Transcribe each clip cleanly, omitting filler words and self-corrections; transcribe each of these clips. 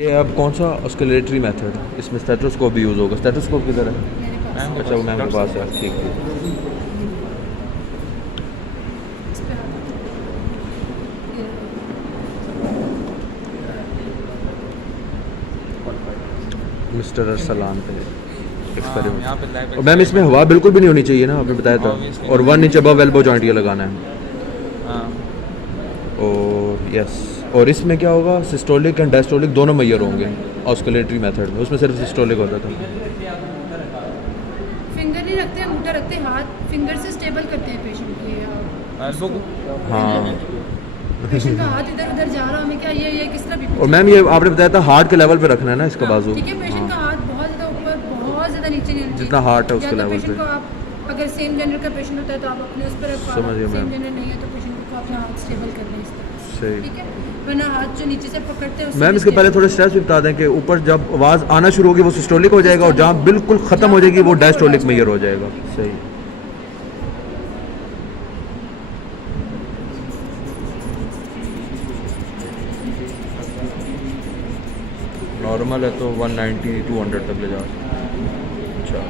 ये अब कौन सा ऑस्किलेटरी मेथड, इसमें स्टेथोस्कोप भी यूज़ होगा। स्टेथोस्कोप किधर है? अच्छा वो मैम के पास है, ठीक है। मिस्टर अरसलान पे एक्सपेरिमेंट। और मैम इसमें हवा बिल्कुल भी नहीं होनी चाहिए ना, आपने बताया था। और 1 इंच अबव एल्बो जॉइंट ये लगाना है। और यस, और इसमें क्या होगा, सिस्टोलिक एंड डायस्टोलिक दोनों मैयर होंगे ऑस्किलेटरी मेथड में। उसमें सिर्फ सिस्टोलिक होता था। फिंगर नहीं रखते, अंगूठा रखते हैं, हाथ फिंगर से स्टेबल करते हैं पेशेंट के एल्बो को। हाँ पेशेंट का हाथ इधर उधर जा रहा हमें क्या ये किस तरह भी। और मैम ये आपने बताया था हार्ट के लेवल पे रखना है ना इसका बाजू। ठीक है, पेशेंट का हाथ बहुत ज़्यादा ऊपर बहुत ज़्यादा नीचे नहीं, जितना हार्ट है उसके लेवल पेशेंट पे। को आप अगर सेम जेंडर का पेशेंट होता है तो आप अपने उस पर रखो, समझिए मैम। सेम जेंडर नहीं है तो पेशेंट को अपना हाथ स्टेबल कर लें इस तरह से। सही। ठीक है, वरना हाथ जो नीचे से पकड़ते हैं मैम इसके पहले थोड़े स्टेप्स भी बता दें कि ऊपर जब आवाज़ आना शुरू होगी वो सिस्टोलिक हो जाएगा और जहाँ बिल्कुल ख़त्म हो जाएगी वो डायस्टोलिक मेजर हो जाएगा। सही। नॉर्मल है तो 190 200 तक ले जा सकते। अच्छा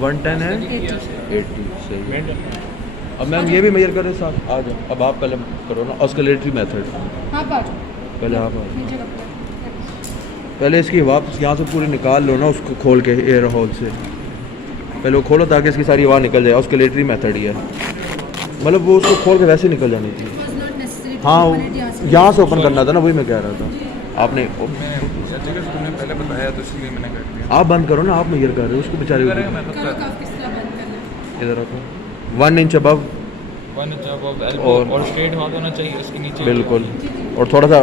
110 है 80 सही। अब मैम ये भी मेजर करें साथ आ जाओ। अब आप पहले करो ना ऑस्किलेटरी मेथड। हाँ बात पहले आप आओ। नीचे रखते पहले इसकी वापस यहाँ से पूरी निकाल लो ना, उसको खोल के एयर होल से पहले वो खोलो ताकि इसकी सारी हवा निकल जाए। ऑस्किलेटरी मेथड ही है, मतलब वो उसको खोल के वैसे निकल जानी थी। हाँ यहाँ से ओपन करना था ना, वही मैं कह रहा था। आपने तुमने पहले बताया तो इसलिए मैंने कर दिया। आप बंद करो ना, आप मेजर कर रहे हो उसको बेचारे को। इधर रखो 1 inch above 1 inch above elbow और स्ट्रेट हाथ होना चाहिए इसके नीचे बिल्कुल। और थोड़ा सा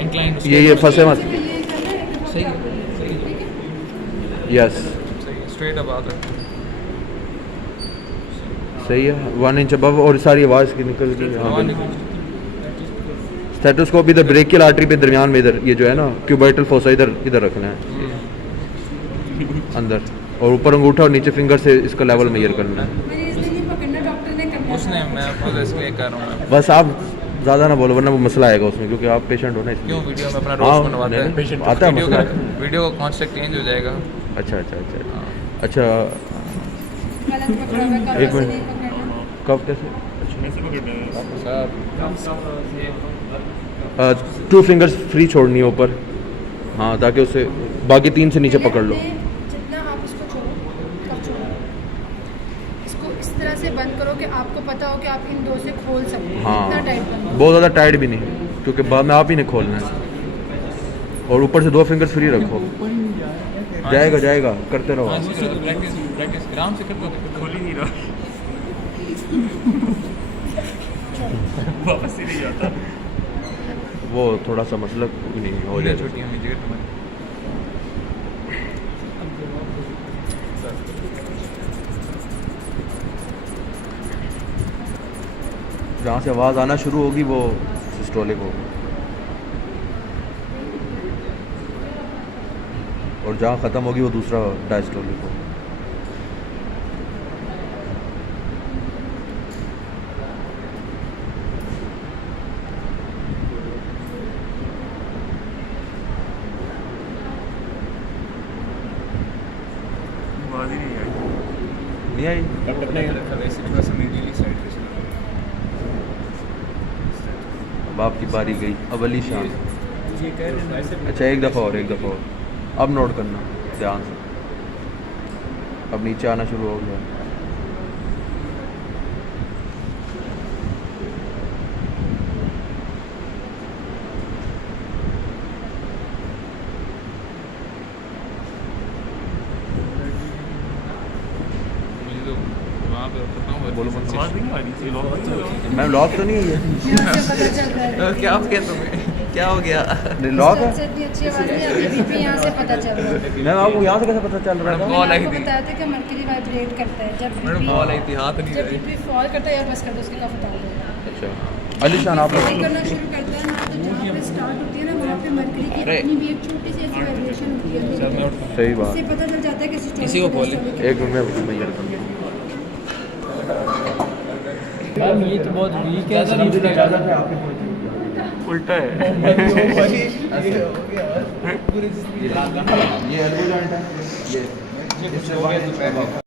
इंक्लाइन ये फंसे मत। सही यस सही स्ट्रेट अब आता है। सही है 1 इंच अबव और सारी आवाज़ की निकल गई। हाँ बिल्कुल। स्टेथोस्कोप इधर ब्रेकियल आर्टरी पे दरमियान में, इधर ये जो है ना क्यूबाइटल फोसा, इधर इधर रखना है अंदर, और ऊपर अंगूठा और नीचे फिंगर से इसका लेवल मेजर करना है। उसने मैं खुद इसलिए कर रहा हूँ। बस आप ज़्यादा ना बोलो वरना वो मसला आएगा उसमें, क्योंकि आप पेशेंट हो ना इसलिए। क्यों वीडियो में अपना रोस्ट बनवाते हैं पेशेंट आता है मसला। वीडियो का कॉन्सेप्ट चेंज हो जाएगा। अच्छा अच्छा अच्छा अच्छा एक मिनट कब कैसे 2 फिंगर्स फ्री छोड़नी है ऊपर, हाँ, ताकि उसे बाकी 3 से नीचे पकड़ लो। जितना आप इसको छोड़ो तब छोड़ो, इसको इस तरह से बंद करो कि आपको पता हो कि आप इन 2 से खोल सकते हैं। हाँ इतना टाइट बंद बहुत ज़्यादा टाइट भी नहीं, क्योंकि बाद में आप ही ने खोलना है। और ऊपर से 2 फिंगर्स फ्री रखो। जाएगा जाएगा, करते रहो। प्रैक्टिस प्रैक्टिस आराम से करते हो। खोल ही नहीं रहा वापस ही नहीं आता। वो थोड़ा सा मसला नहीं हो जाए। छोटी हमें जगह तुम्हारी जहाँ से आवाज़ आना शुरू होगी वो सिस्टोलिक होगी, और जहाँ ख़त्म होगी वो दूसरा डायस्टोलिक होगा। आवाज़ ही नहीं आई। नहीं आई। अब आपकी बारी गई। अब अली शान। अच्छा एक दफ़ा और, एक दफ़ा और। अब नोट करना ध्यान से। अब नीचे आना शुरू हो गया। बोलो मैम लॉक तो नहीं है ये? क्या हो गया तुम्हें? क्या हो गया? लॉक है। सबसे अच्छी आवाज़ नहीं आती, बीपी यहाँ से पता चल रहा है। मैम आपको यहाँ से कैसे पता चल रहा था? कॉल आई आपको थी। बताया था कि मर्करी वाइब्रेट करता है जब मैडम कॉल आई थी, हाथ नहीं जब आई। बीपी फॉल करता है या बस करता है उसके का बता दो। अच्छा अली शान आप करना शुरू करता मरकरी की अपनी भी एक छोटी सी ऐसी वाइब्रेशन होती है सर मैं उठता सही बात इससे पता चल जाता है कि सिस्टोलिक इसी को खोले। एक मिनट में मैं यार करता हूँ ये तो बहुत वीक है उल्टा है ये एल्बो जॉइंट है ये